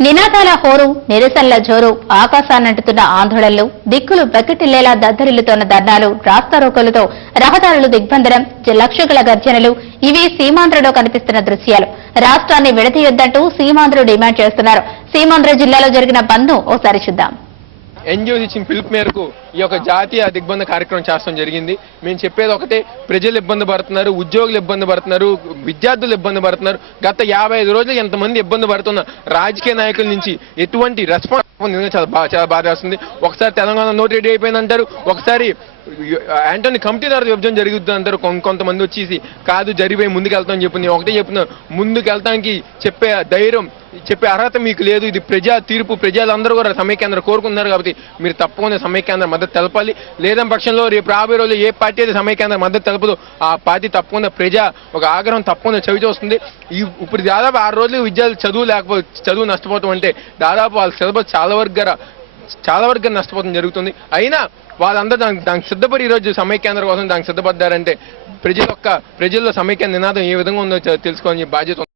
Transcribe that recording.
నినాదాల హోరు నిరసనల జోరు ఆకాశాన్నంటుతున్న ఆందోళనలు దిక్కులు బకెటిల్లేలా దద్దరిల్లుతోన్న ధర్నాలు రాస్తారోకోలతో రహదారులు దిగ్బంధనం లక్షకుల గర్జనలు ఇవి సీమాంధ్రలో కనిపిస్తున్న దృశ్యాలు. రాష్ట్రాన్ని విడదీయొద్దంటూ సీమాంధ్రులు డిమాండ్ చేస్తున్నారు. సీమాంధ్ర జిల్లాలో జరిగిన బంద్ను ఓసారి చూద్దాం. ఎన్జిఓస్ ఇచ్చిన పిలుపు మేరకు ఈ యొక్క జాతీయ దిగ్బంధ కార్యక్రమం చేస్తాం జరిగింది. మేము చెప్పేది ఒకటే ప్రజలు ఇబ్బంది పడుతున్నారు ఉద్యోగులు ఇబ్బంది పడుతున్నారు విద్యార్థులు ఇబ్బంది పడుతున్నారు. గత యాభై ఐదు రోజులు ఎంతమంది ఇబ్బంది పడుతున్న రాజకీయ నాయకుల నుంచి ఎటువంటి రెస్పాన్స్ చాలా బాగా చాలా బాధ వస్తుంది. ఒకసారి తెలంగాణ నోట్ రెడీ అయిపోయింది అంటారు ఒకసారి యాంటోని కమిటీ ద్వారా విభజన జరుగుతుంది అంటారు కొంతమంది వచ్చేసి కాదు జరిగిపోయి ముందుకు చెప్పింది ఒకటే చెప్తున్నాను ముందుకు వెళ్తానికి చెప్పే ధైర్యం చెప్పే అర్హత మీకు లేదు. ఇది ప్రజా తీర్పు ప్రజలందరూ కూడా సమైక్యాంధ్ర కోరుకున్నారు కాబట్టి మీరు తప్పకుండా సమైక్యాంధ్ర మద్దతు తెలపాలి. లేదని పక్షంలో రేపు రాబోయే రోజుల్లో ఏ పార్టీ అయితే సమైక్యాంధ్ర మద్దతు తెలపదో ఆ పార్టీ తప్పకుండా ప్రజా ఒక ఆగ్రహం తప్పకుండా చవి చూస్తుంది ఈ ఇప్పుడు దాదాపు ఆరు రోజులు విద్యార్థులు చదువు లేకపోతే చదువు నష్టపోవటం అంటే దాదాపు వాళ్ళ సిలబస్ చాలా వరకు గారా చాలా వరకు నష్టపోవడం జరుగుతుంది. అయినా వాళ్ళందరూ దానికి దానికి సిద్ధపడి ఈరోజు సమైక్యాంధ్ర కోసం దానికి సిద్ధపడ్డారంటే ప్రజల యొక్క ప్రజల్లో సమైక్య నినాదం ఏ విధంగా ఉందో తెలుసుకోవాలని బాధ్యత